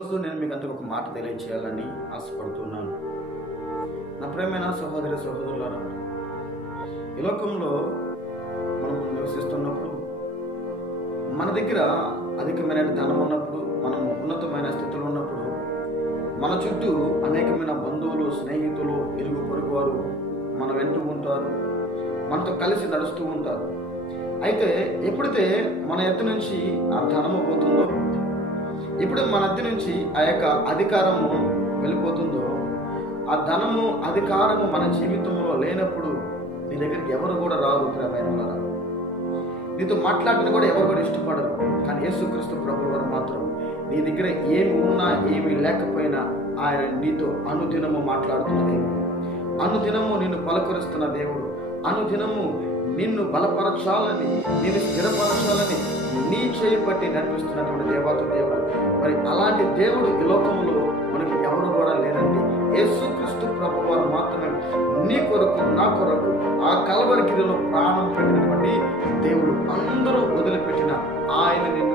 రోజు నేను మీకు అంతకు ఒక మాట తెలియచేయాలని ఆశపడుతున్నాను. నా ప్రియమైన సహోదరి సహోదరులారా, ఈ లోకంలో మనం నివసిస్తున్నప్పుడు మన దగ్గర అధికమైన ధనం ఉన్నప్పుడు, మనం ఉన్నతమైన స్థితిలో ఉన్నప్పుడు మన చుట్టూ అనేకమైన బంధువులు, స్నేహితులు, ఇరుగు పొరుగు వారు మన వెంట ఉంటారు, మనతో కలిసి నడుస్తూ ఉంటారు. అయితే ఎప్పుడైతే మన ఎత్తు నుంచి ఆ ధనము పోతుందో, ఇప్పుడు మన ఎత్తు నుంచి ఆ యొక్క అధికారము వెళ్ళిపోతుందో, ఆ ధనము అధికారము మన జీవితంలో లేనప్పుడు నీ దగ్గరికి ఎవరు కూడా రారు. ప్రియమైన నీతో మాట్లాడిన కూడా ఎవరు కూడా ఇష్టపడరు. కానీ యేసుక్రీస్తు ప్రభువు వారు మాత్రం నీ దగ్గర ఏమి ఉన్నా ఏమి లేకపోయినా ఆయన నీతో అనుదినము మాట్లాడుతున్న దేవుడు, అనుదినము నిన్ను పలకరిస్తున్న దేవుడు, అనుదినము నిన్ను బలపరచాలని, నిన్ను స్థిరపరచాలని నీ చేయి పట్టి నడిపిస్తున్నటువంటి దేవాతి దేవుడు. మరి అలాంటి దేవుడు ఈ లోకంలో మనకి ఎవరు కూడా లేరండి. యేసుక్రీస్తు ప్రభువు వారు మాత్రమే నీ కొరకు, నా కొరకు ఆ కల్వరి గిరిలో ప్రాణం పెట్టినటువంటి దేవుడు. అందరూ వదిలిపెట్టిన ఆయన నిన్ను